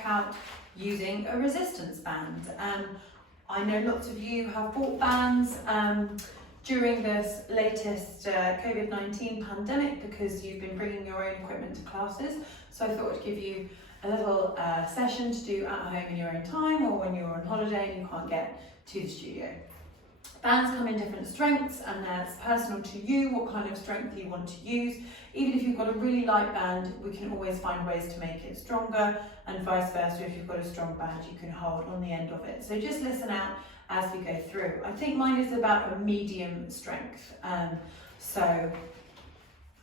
workout using a resistance band. I know lots of you have bought bands during this latest COVID-19 pandemic because you've been bringing your own equipment to classes. So I thought I'd give you a little session to do at home in your own time or when you're on holiday and you can't get to the studio. Bands come in different strengths and it's personal to you what kind of strength you want to use. Even if you've got a really light band, we can always find ways to make it stronger, and vice versa. If you've got a strong band, you can hold on the end of it. So just listen out as we go through. I think mine is about a medium strength, so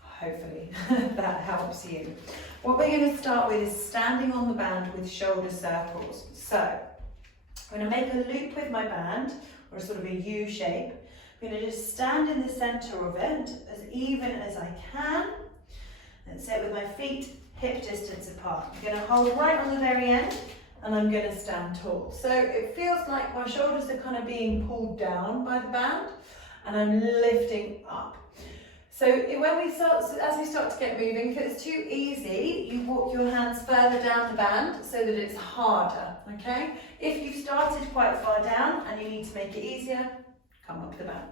hopefully that helps you. What we're going to start with is standing on the band with shoulder circles. So I'm going to make a loop with my band, or sort of a U shape. I'm going to just stand in the center of it as even as I can, and sit with my feet hip distance apart. I'm going to hold right on the very end, and I'm going to stand tall. So it feels like my shoulders are kind of being pulled down by the band, and I'm lifting up. So as we start to get moving, if it's too easy, you walk your hands further down the band so that it's harder, okay? If you've started quite far down and you need to make it easier, come up the band.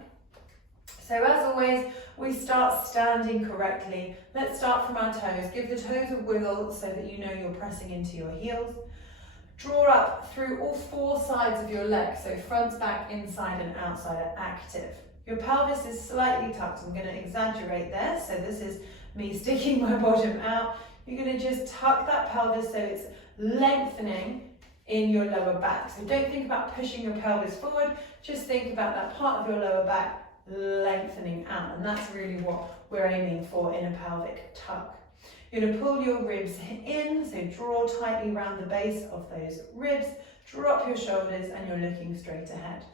So as always, we start standing correctly. Let's start from our toes. Give the toes a wiggle so that you know you're pressing into your heels. Draw up through all four sides of your legs, so front, back, inside and outside are active. Your pelvis is slightly tucked. I'm going to exaggerate there. So this is me sticking my bottom out. You're going to just tuck that pelvis so it's lengthening in your lower back. So don't think about pushing your pelvis forward. Just think about that part of your lower back lengthening out. And that's really what we're aiming for in a pelvic tuck. You're going to pull your ribs in. So draw tightly around the base of those ribs. Drop your shoulders and you're looking straight ahead.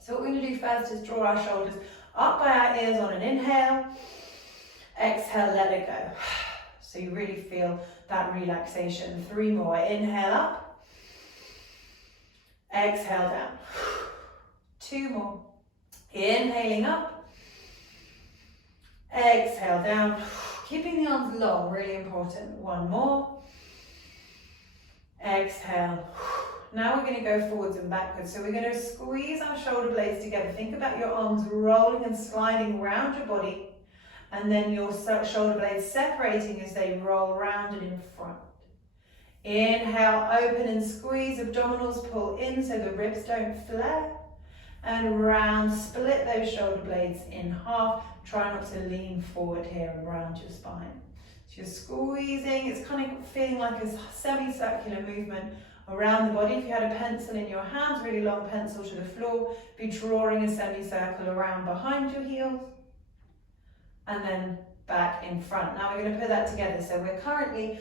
So what we're going to do first is draw our shoulders up by our ears on an inhale. Exhale, let it go. So you really feel that relaxation. 3 more. Inhale up. Exhale down. 2 more. Inhaling up. Exhale down. Keeping the arms long, really important. 1 more. Exhale. Now we're going to go forwards and backwards. So we're going to squeeze our shoulder blades together. Think about your arms rolling and sliding around your body, and then your shoulder blades separating as they roll round and in front. Inhale, open and squeeze. Abdominals pull in so the ribs don't flare. And round, split those shoulder blades in half. Try not to lean forward here and round your spine. So you're squeezing. It's kind of feeling like a semicircular movement around the body. If you had a pencil in your hands, really long pencil to the floor, be drawing a semicircle around behind your heels and then back in front. Now we're going to put that together. So we're currently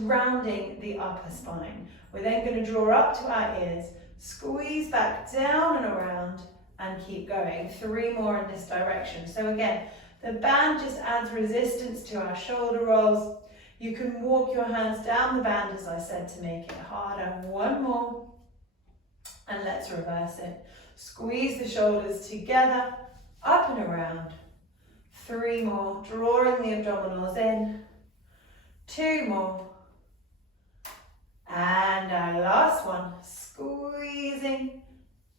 rounding the upper spine. We're then going to draw up to our ears, squeeze back down and around and keep going. 3 more in this direction. So again, the band just adds resistance to our shoulder rolls. You can walk your hands down the band, as I said, to make it harder. 1 more. And let's reverse it. Squeeze the shoulders together, up and around. 3 more. Drawing the abdominals in. 2 more. And our last one. Squeezing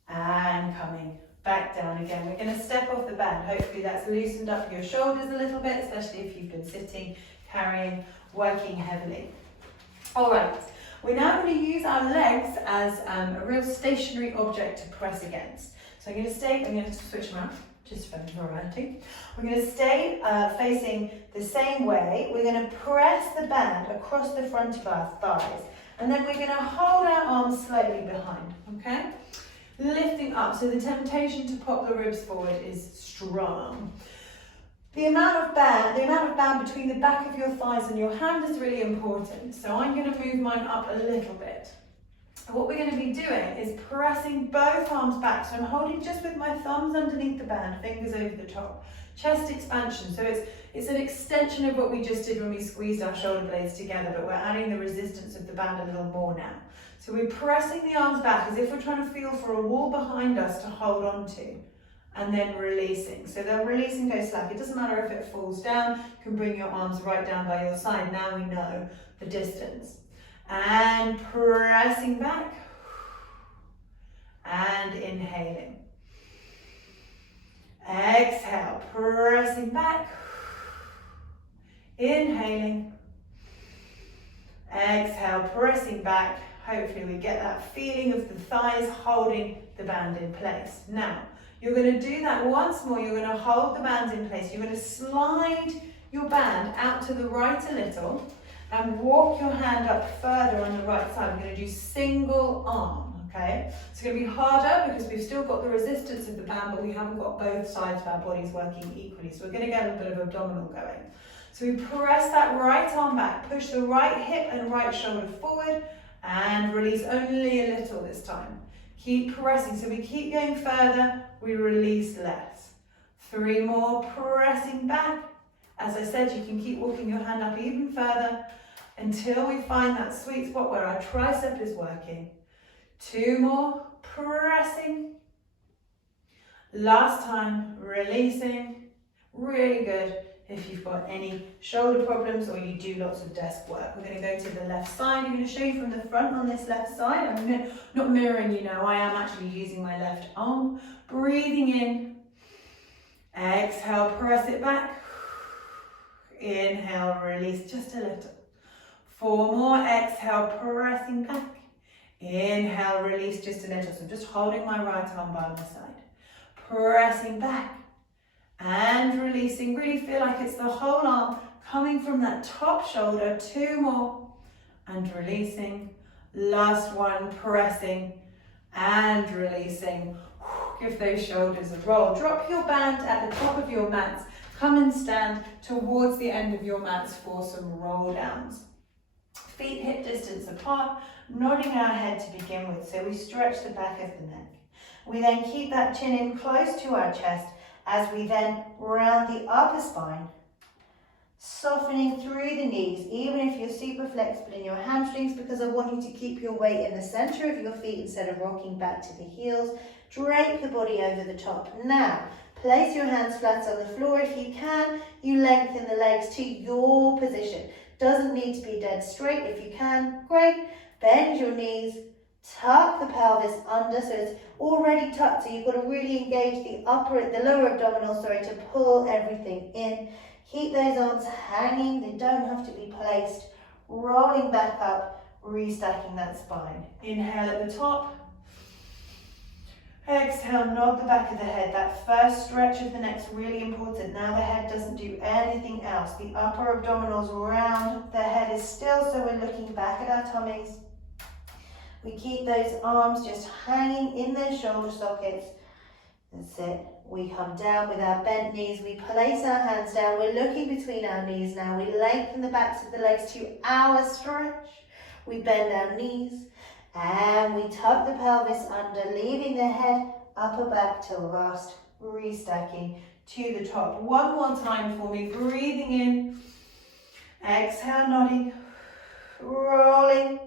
and coming back down again. We're going to step off the band. Hopefully that's loosened up your shoulders a little bit, especially if you've been sitting, carrying, working heavily. All right, we're now going to use our legs as a real stationary object to press against. So I'm going to switch them out just for variety. We're going to stay facing the same way. We're going to press the band across the front of our thighs, and then we're going to hold our arms slightly behind, okay? Lifting up, so the temptation to pop the ribs forward is strong. The amount of band between the back of your thighs and your hand is really important. So I'm going to move mine up a little bit. What we're going to be doing is pressing both arms back. So I'm holding just with my thumbs underneath the band, fingers over the top. Chest expansion. So it's an extension of what we just did when we squeezed our shoulder blades together, but we're adding the resistance of the band a little more now. So we're pressing the arms back as if we're trying to feel for a wall behind us to hold on to. And then releasing. So they'll release and go slack. It doesn't matter if it falls down, you can bring your arms right down by your side. Now we know the distance. and pressing back and inhaling. Exhale, pressing back, inhaling. Exhale, pressing back. Hopefully we get that feeling of the thighs holding the band in place. Now, you're going to do that once more. You're going to hold the band in place. You're going to slide your band out to the right a little and walk your hand up further on the right side. We're going to do single arm, okay? It's going to be harder because we've still got the resistance of the band, but we haven't got both sides of our bodies working equally. So we're going to get a bit of abdominal going. So we press that right arm back, push the right hip and right shoulder forward, and release only a little this time. Keep pressing, so we keep going further, we release less. 3 more, pressing back. As I said, you can keep walking your hand up even further until we find that sweet spot where our tricep is working. 2 more, pressing. Last time, releasing. Really good if you've got any shoulder problems or you do lots of desk work. We're going to go to the left side. I'm going to show you from the front on this left side. I'm not mirroring you now. I am actually using my left arm. Breathing in. Exhale, press it back. Inhale, release just a little. 4 more. Exhale, pressing back. Inhale, release just a little. So I'm just holding my right arm by my side. Pressing back. And releasing, really feel like it's the whole arm coming from that top shoulder. 2 more and releasing. Last one, pressing and releasing. Give those shoulders a roll. Drop your band at the top of your mats. Come and stand towards the end of your mats for some roll downs. Feet hip distance apart, nodding our head to begin with, so we stretch the back of the neck. We then keep that chin in close to our chest as we then round the upper spine, softening through the knees, even if you're super flexible in your hamstrings, because I want you to keep your weight in the center of your feet instead of rocking back to the heels. Drape the body over the top. Now, place your hands flat on the floor. If you can, you lengthen the legs to your position. Doesn't need to be dead straight. If you can, great. Bend your knees. Tuck the pelvis under, so it's already tucked, so you've got to really engage the lower abdominals, to pull everything in. Keep those arms hanging, they don't have to be placed. Rolling back up, restacking that spine. Inhale at the top. Exhale, nod the back of the head. That first stretch of the neck's really important. Now the head doesn't do anything else. The upper abdominals round, the head is still, so we're looking back at our tummies. We keep those arms just hanging in their shoulder sockets. That's it. We come down with our bent knees. We place our hands down. We're looking between our knees now. We lengthen the backs of the legs to our stretch. We bend our knees and we tuck the pelvis under, leaving the head upper back to last. Restacking to the top. One more time for me. Breathing in. Exhale, nodding. Rolling.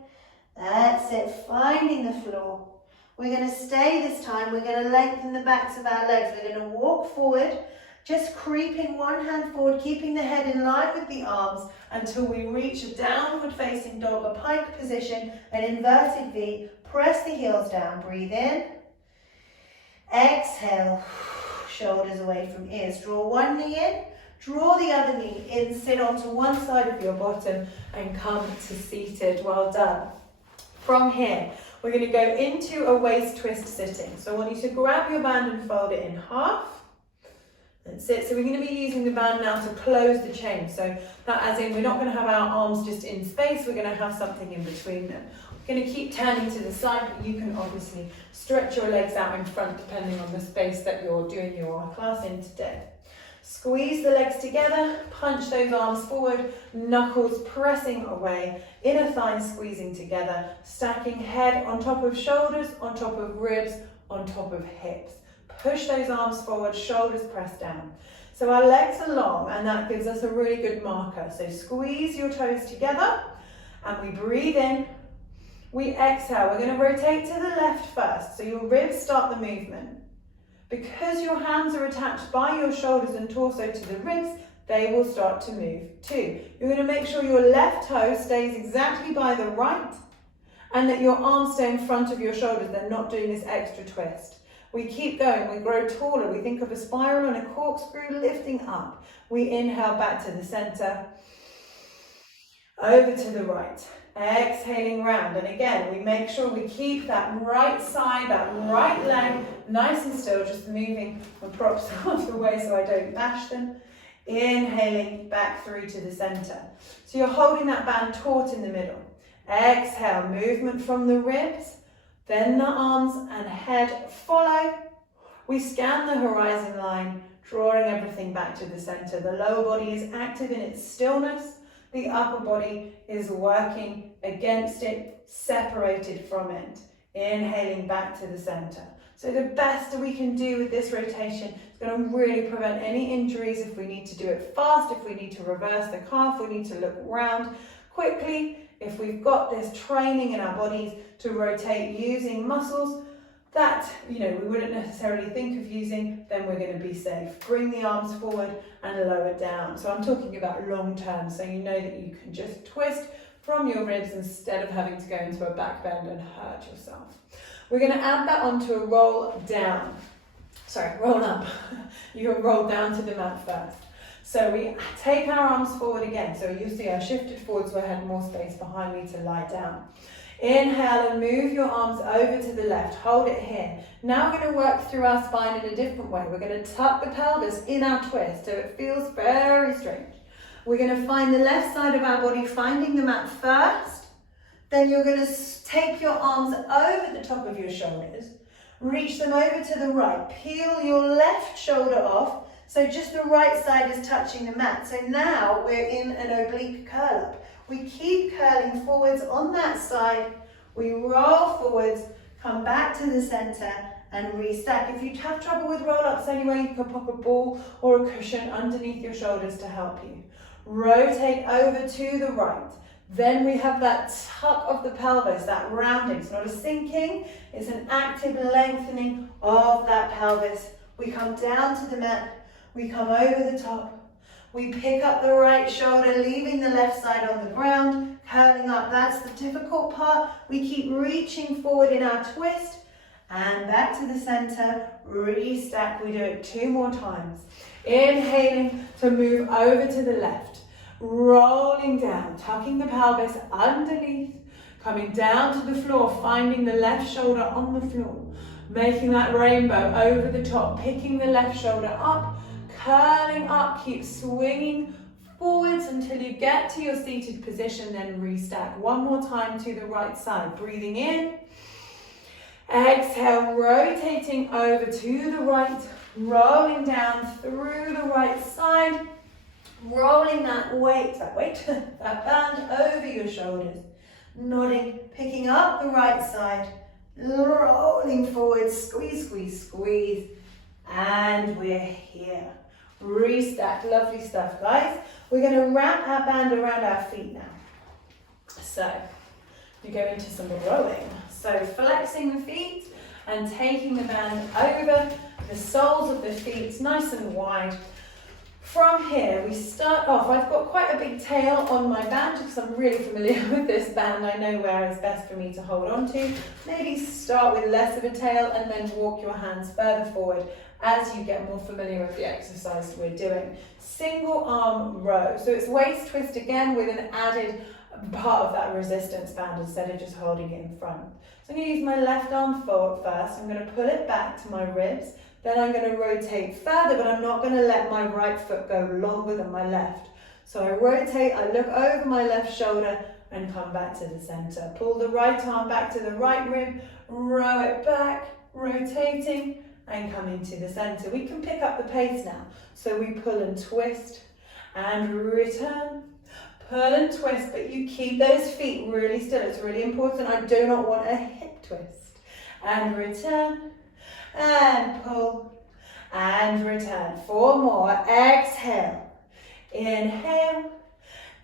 That's it, finding the floor. We're going to stay this time. We're going to lengthen the backs of our legs. We're going to walk forward, just creeping one hand forward, keeping the head in line with the arms until we reach a downward facing dog, a pike position, an inverted V. Press the heels down, breathe in. Exhale, shoulders away from ears. Draw one knee in, draw the other knee in, sit onto one side of your bottom and come to seated. Well done. From here, we're going to go into a waist twist sitting. So I want you to grab your band and fold it in half. That's it. So we're going to be using the band now to close the chain. So that as in, we're not going to have our arms just in space, we're going to have something in between them. We're going to keep turning to the side, but you can obviously stretch your legs out in front depending on the space that you're doing your class in today. Squeeze the legs together, punch those arms forward, knuckles pressing away, inner thighs squeezing together, stacking head on top of shoulders, on top of ribs, on top of hips. Push those arms forward, shoulders press down. So our legs are long and that gives us a really good marker. So squeeze your toes together and we breathe in. We exhale, we're going to rotate to the left first. So your ribs start the movement. Because your hands are attached by your shoulders and torso to the ribs, they will start to move too. You're going to make sure your left toe stays exactly by the right and that your arms stay in front of your shoulders. They're not doing this extra twist. We keep going, we grow taller. We think of a spiral and a corkscrew lifting up. We inhale back to the center, over to the right. Exhaling round, and again, we make sure we keep that right side, that right leg nice and still, just moving my props out of the way so I don't bash them. Inhaling back through to the center. So you're holding that band taut in the middle. Exhale, movement from the ribs, then the arms and head follow. We scan the horizon line, drawing everything back to the center. The lower body is active in its stillness. The upper body is working against it, separated from it. Inhaling back to the center. So the best we can do with this rotation is going to really prevent any injuries if we need to do it fast, if we need to reverse the calf, we need to look round quickly. If we've got this training in our bodies to rotate using muscles that, we wouldn't necessarily think of using, then we're going to be safe. Bring the arms forward and lower down. So I'm talking about long term, so you know that you can just twist from your ribs instead of having to go into a back bend and hurt yourself. We're going to add that onto a roll down. Roll up. You can roll down to the mat first. So we take our arms forward again. So you'll see I shifted forward so I had more space behind me to lie down. Inhale and move your arms over to the left. Hold it here. Now we're going to work through our spine in a different way. We're going to tuck the pelvis in our twist so it feels very strange. We're going to find the left side of our body, finding the mat first. Then you're going to take your arms over the top of your shoulders. Reach them over to the right. Peel your left shoulder off. So just the right side is touching the mat. So now we're in an oblique curl up. We keep curling forwards on that side. We roll forwards, come back to the center and restack. If you have trouble with roll-ups anyway, you can pop a ball or a cushion underneath your shoulders to help you. Rotate over to the right. Then we have that tuck of the pelvis, that rounding. It's not a sinking, it's an active lengthening of that pelvis. We come down to the mat, we come over the top. We pick up the right shoulder, leaving the left side on the ground, curling up. That's the difficult part. We keep reaching forward in our twist and back to the center, restack. We do it 2 more times. Inhaling to move over to the left, rolling down, tucking the pelvis underneath, coming down to the floor, finding the left shoulder on the floor, making that rainbow over the top, picking the left shoulder up, curling up, keep swinging forwards until you get to your seated position, then restack. 1 more time to the right side. Breathing in. Exhale, rotating over to the right, rolling down through the right side, rolling that band over your shoulders, nodding, picking up the right side, rolling forward, squeeze, squeeze, squeeze, and we're here. Restack, lovely stuff, guys. We're going to wrap our band around our feet now. So you go into some rowing. So flexing the feet and taking the band over the soles of the feet, nice and wide. From here, we start off. I've got quite a big tail on my band because I'm really familiar with this band. I know where is best for me to hold on to. Maybe start with less of a tail and then walk your hands further forward as you get more familiar with the exercise we're doing. Single arm row. So it's waist twist again with an added part of that resistance band instead of just holding it in front. So I'm going to use my left arm forward first. I'm going to pull it back to my ribs. Then I'm going to rotate further, but I'm not going to let my right foot go longer than my left. So I rotate, I look over my left shoulder and come back to the center. Pull the right arm back to the right rib, row it back, rotating and coming to the center. We can pick up the pace now. So we pull and twist and return. Pull and twist, but you keep those feet really still. It's really important. I do not want a hip twist. And return. And pull and return. 4 more. Exhale. Inhale.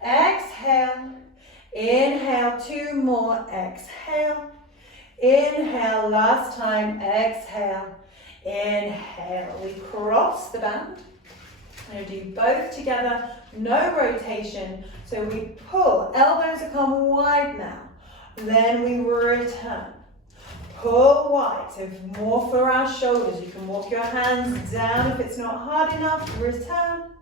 Exhale. Inhale. 2 more. Exhale. Inhale. Last time. Exhale. Inhale. We cross the band We're going to do both together, no rotation. So we pull, elbows come wide now. Then we return. Pull wide, so more for our shoulders. You can walk your hands down if it's not hard enough. Return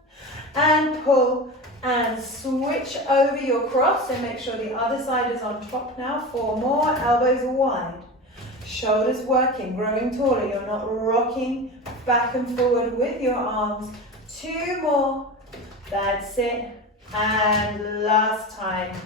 and pull and switch over your cross. So make sure the other side is on top now. 4 more, elbows wide. Shoulders working, growing taller. You're not rocking back and forward with your arms. 2 more. That's it. And last time.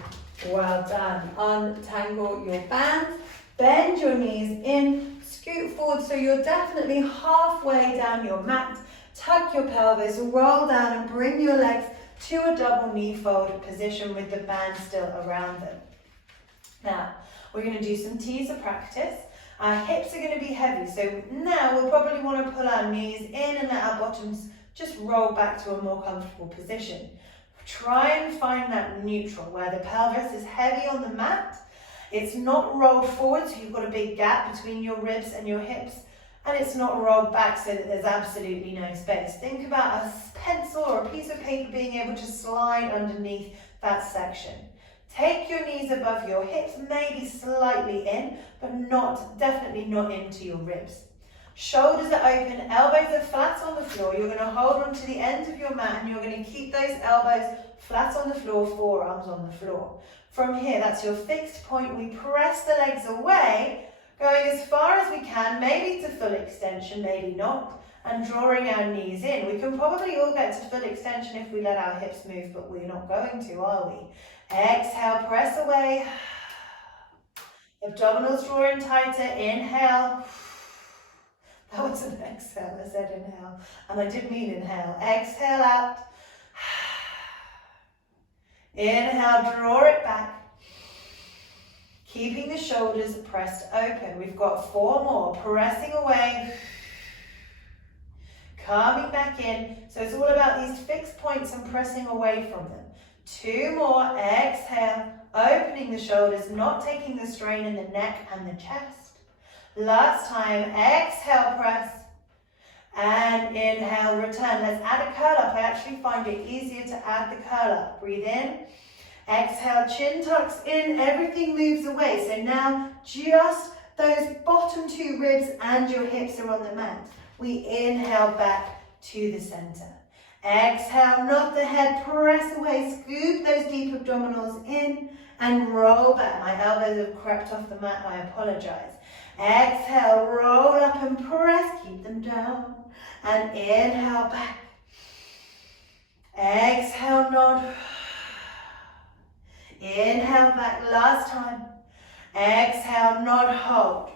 Well done. Untangle your bands. Bend your knees in. Scoot forward so you're definitely halfway down your mat. Tuck your pelvis. Roll down and bring your legs to a double knee fold position with the band still around them. Now, we're going to do some teaser practice. Our hips are going to be heavy, so now we'll probably want to pull our knees in and let our bottoms just roll back to a more comfortable position. Try and find that neutral where the pelvis is heavy on the mat. It's not rolled forward, so you've got a big gap between your ribs and your hips, and it's not rolled back so that there's absolutely no space. Think about a pencil or a piece of paper being able to slide underneath that section. Take your knees above your hips, maybe slightly in, but definitely not into your ribs. Shoulders are open, elbows are flat on the floor. You're going to hold on to the ends of your mat and you're going to keep those elbows flat on the floor, forearms on the floor. From here, that's your fixed point. We press the legs away, going as far as we can, maybe to full extension, maybe not, and drawing our knees in. We can probably all get to full extension if we let our hips move, but we're not going to, are we? Exhale, press away. Abdominals draw in tighter. Inhale. That was an exhale, I said inhale. And I did mean inhale. Exhale out. Inhale, draw it back. Keeping the shoulders pressed open. We've got 4 more. Pressing away. Coming back in. So it's all about these fixed points and pressing away from them. 2 more. Exhale. Opening the shoulders, not taking the strain in the neck and the chest. Last time. Exhale, press. And inhale, return. Let's add a curl up. I actually find it easier to add the curl up. Breathe in. Exhale, chin tucks in. Everything moves away. So now just those bottom 2 ribs and your hips are on the mat. We inhale back to the center. Exhale, nod the head, press away, scoop those deep abdominals in and roll back. My elbows have crept off the mat, I apologize. Exhale, roll up and press, keep them down. And inhale back. Exhale, nod. Inhale back, last time. Exhale, nod, hold.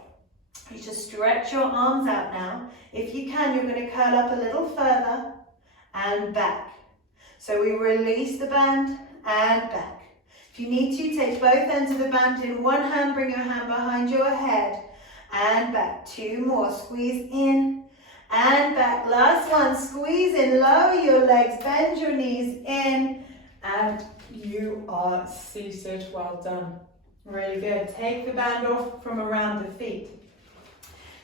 You just stretch your arms out now. If you can, you're going to curl up a little further and back. So we release the band and back. If you need to, take both ends of the band in one hand, bring your hand behind your head and back. 2 more, squeeze in and back. Last one, squeeze in, lower your legs, bend your knees in, and you are seated. Well done. Really good. Take the band off from around the feet.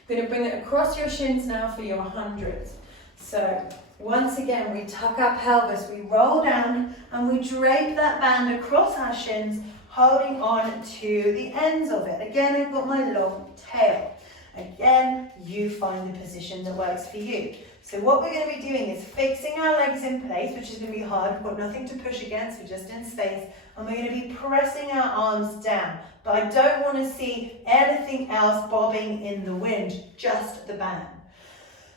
Going to bring it across your shins now for your hundreds. So once again, we tuck our pelvis, we roll down and we drape that band across our shins, holding on to the ends of it. Again, I've got my long tail. Again, you find the position that works for you. So what we're going to be doing is fixing our legs in place, which is going to be hard. We've got nothing to push against, we're just in space. And we're going to be pressing our arms down. But I don't want to see anything else bobbing in the wind, just the band.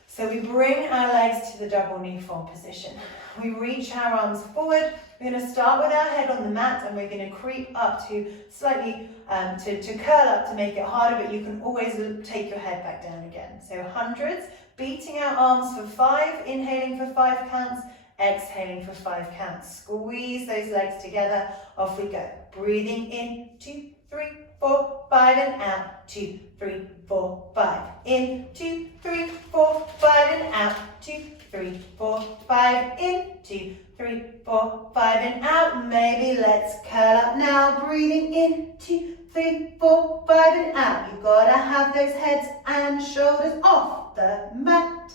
So we bring our legs to the double knee fold position. We reach our arms forward. We're going to start with our head on the mat and we're going to creep up to slightly, to curl up to make it harder, but you can always take your head back down again. So hundreds, beating our arms for 5, inhaling for 5 counts, exhaling for 5 counts. Squeeze those legs together, off we go. Breathing in, 2, 3, 4, 5, and out, 2, 3, 4, 5. In, 2, 3, 4, 5, and out, 2, 3, 4, 5. In, 2, 3, 4, 5, and out. Maybe let's curl up now. Breathing in, 2, 3, 4, 5, and out. You've got to have those heads and shoulders off the mat.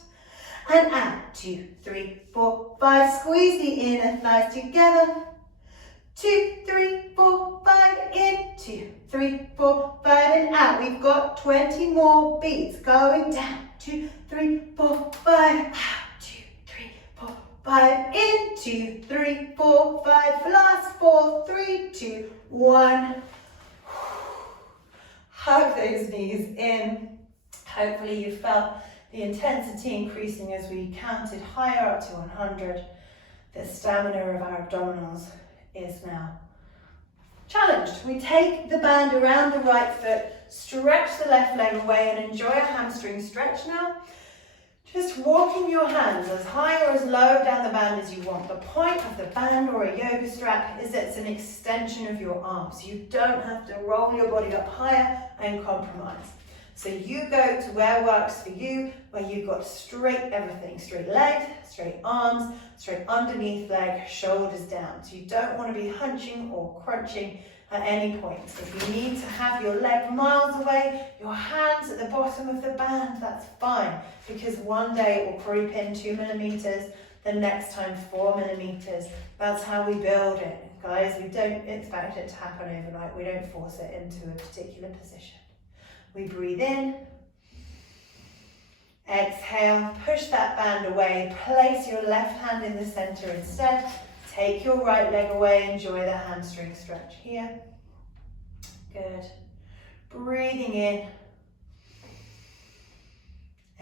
and out. 2, 3, 4, 5. Squeeze the inner thighs together. 2, 3, 4, 5. In. 2, 3, 4, 5, and out. We've got 20 more beats. Going down. 2, 3, 4, 5. Out. 2, 3, 4, 5. In. 2, 3, 4, 5. Last 4, 3, 2, 1. Hug those knees in. Hopefully you felt the intensity increasing as we counted higher up to 100. The stamina of our abdominals is now challenged. We take the band around the right foot, stretch the left leg away, and enjoy a hamstring stretch now. Just walking your hands as high or as low down the band as you want. The point of the band or a yoga strap is that it's an extension of your arms. You don't have to roll your body up higher and compromise. So you go to where works for you, where you've got straight everything, straight legs, straight arms, straight underneath leg, shoulders down. So you don't want to be hunching or crunching at any point. If you need to have your leg miles away, your hands at the bottom of the band, that's fine, because one day it will creep in 2 millimeters, the next time 4 millimeters. That's how we build it. Guys, we don't expect it to happen overnight. We don't force it into a particular position. We breathe in, exhale, push that band away, place your left hand in the center instead, take your right leg away, enjoy the hamstring stretch here. Good. Breathing in,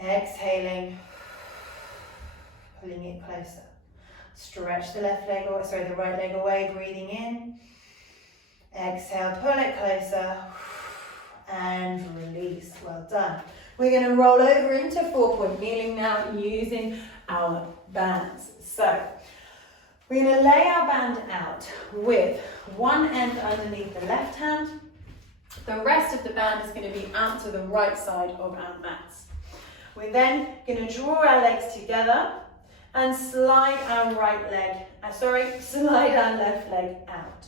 exhaling, pulling it closer. Stretch the left leg, the right leg away, breathing in, exhale, pull it closer, and release. Well done. We're going to roll over into 4-point kneeling now using our bands. So we're going to lay our band out with one end underneath the left hand. The rest of the band is going to be out to the right side of our mats. We're then going to draw our legs together and slide our slide our left leg out.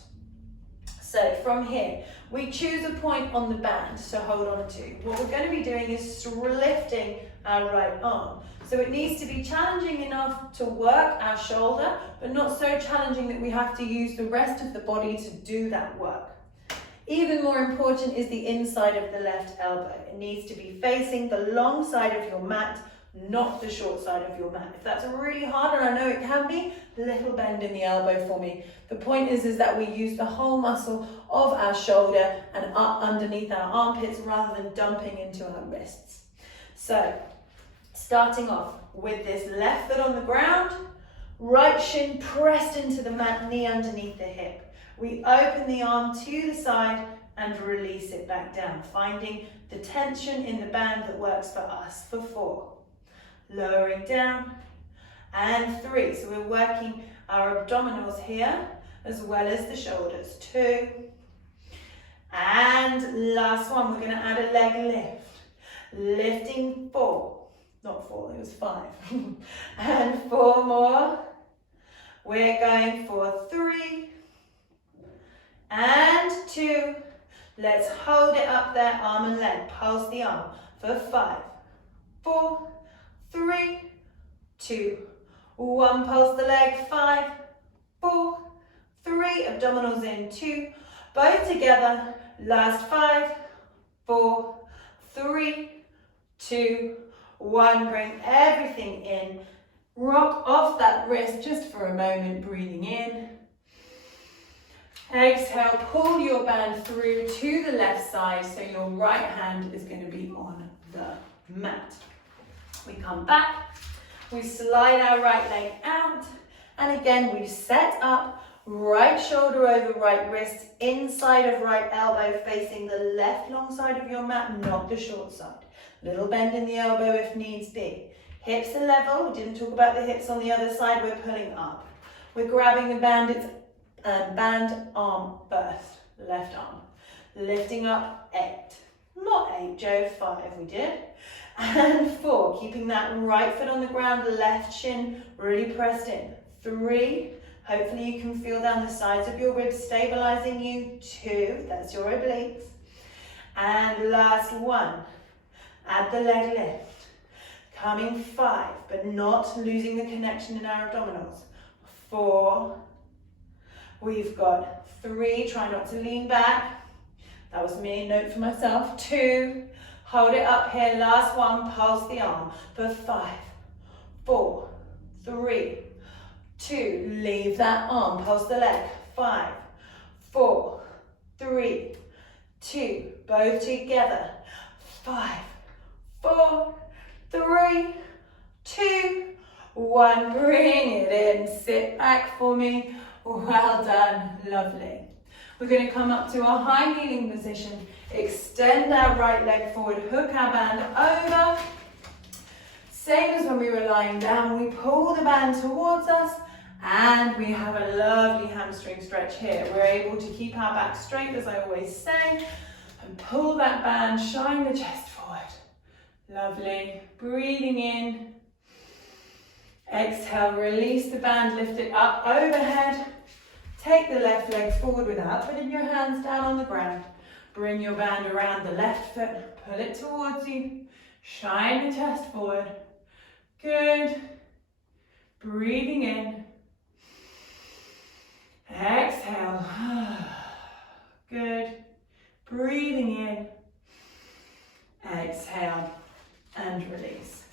So from here, we choose a point on the band to hold on to. What we're going to be doing is lifting our right arm. So it needs to be challenging enough to work our shoulder, but not so challenging that we have to use the rest of the body to do that work. Even more important is the inside of the left elbow. It needs to be facing the long side of your mat, not the short side of your mat. If that's really hard, and I know it can be, a little bend in the elbow for me. The point is that we use the whole muscle of our shoulder and up underneath our armpits rather than dumping into our wrists. So, starting off with this left foot on the ground, right shin pressed into the mat, knee underneath the hip. We open the arm to the side and release it back down, finding the tension in the band that works for us for 4. Lowering down, and 3. So we're working our abdominals here as well as the shoulders. 2. And last one, we're going to add a leg lift. Lifting 4. Not 4, it was 5. And 4 more. We're going for 3 and 2. Let's hold it up there, arm and leg. Pulse the arm for 5, 4, 3, 2, 1. Pulse the leg. 5, 4, 3. Abdominals in. 2. Both together. Last 5, 4, 3, 2, 1. Bring everything in. Rock off that wrist just for a moment. Breathing in. Exhale. Pull your band through to the left side so your right hand is going to be on the mat. We come back, we slide our right leg out, and again we set up, right shoulder over right wrist, inside of right elbow facing the left long side of your mat, not the short side. Little bend in the elbow if needs be. Hips are level, we didn't talk about the hips on the other side, we're pulling up. We're grabbing the band, it's band arm first, left arm. Lifting up, 8. Not 8, Joe, 5 we did. And 4, keeping that right foot on the ground, left shin really pressed in. 3, hopefully you can feel down the sides of your ribs stabilizing you. 2, that's your obliques. And last 1, add the leg lift. Coming 5, but not losing the connection in our abdominals. 4. We've got 3, try not to lean back. That was me, note for myself. 2, hold it up here, last one, pulse the arm for 5, 4, 3, 2, leave that arm, pulse the leg, 5, 4, 3, 2, both together, 5, 4, 3, 2, 1, bring it in, sit back for me, well done, lovely. We're going to come up to our high kneeling position, extend our right leg forward, hook our band over, same as when we were lying down, we pull the band towards us, and we have a lovely hamstring stretch here. We're able to keep our back straight, as I always say, and pull that band, shine the chest forward. Lovely. Breathing in. Exhale, release the band, lift it up overhead. Take the left leg forward without putting your hands down on the ground. Bring your band around the left foot, pull it towards you. Shine the chest forward. Good. Breathing in. Exhale. Good. Breathing in. Exhale and release.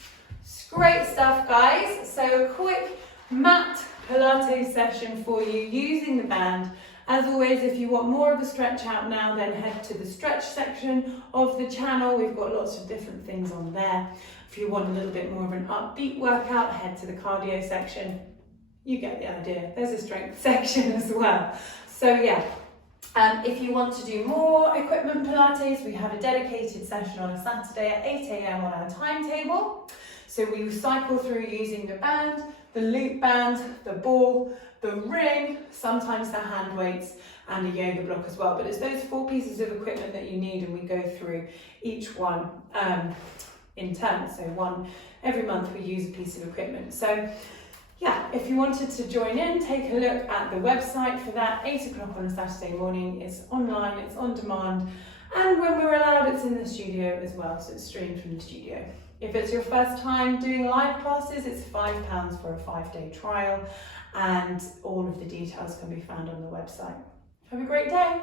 Great stuff, guys. So a quick mat Pilates session for you using the band. As always, if you want more of a stretch out now, then head to the stretch section of the channel. We've got lots of different things on there. If you want a little bit more of an upbeat workout, head to the cardio section. You get the idea. There's a strength section as well. So yeah, if you want to do more equipment Pilates, we have a dedicated session on a Saturday at 8 AM on our timetable. So we cycle through using the band, the loop band, the ball, the ring, sometimes the hand weights, and a yoga block as well. But it's those 4 pieces of equipment that you need, and we go through each one in turn. So one every month we use a piece of equipment. So yeah, if you wanted to join in, take a look at the website for that. 8 o'clock on a Saturday morning. It's online, it's on demand, and when we're allowed, it's in the studio as well, so it's streamed from the studio. If it's your first time doing live classes, it's £5 for a 5-day trial, and all of the details can be found on the website. Have a great day.